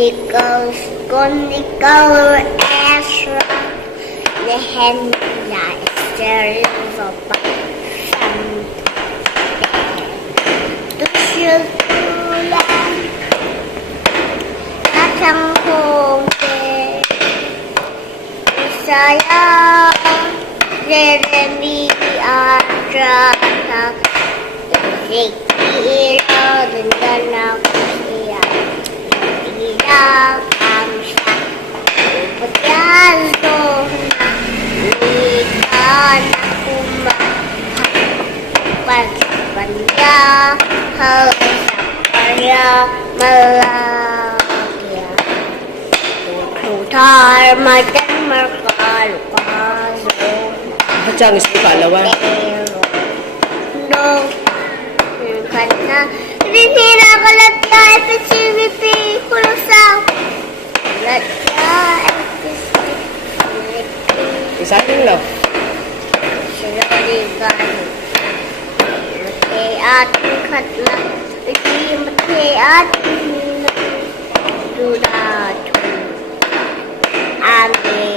Conical Ezra, the hen lies there of to shoot land, not home day. Saya, Jeremiah, Drata, Ezekiel, the Nanakia, Kamsa, Upatyazo, Nikan, Kuma, Pagpanya, Halasapaya, Malakya, Tutar, Madan, Markal, Kazo, Hachang is palawan. No, Kana, Rinira, Kalatya, FCVP, Kulasaw, Kalatya, FCVP, Isang lang. Sinorigan, Mate ating katla, Mate ating Dudatu, Amin.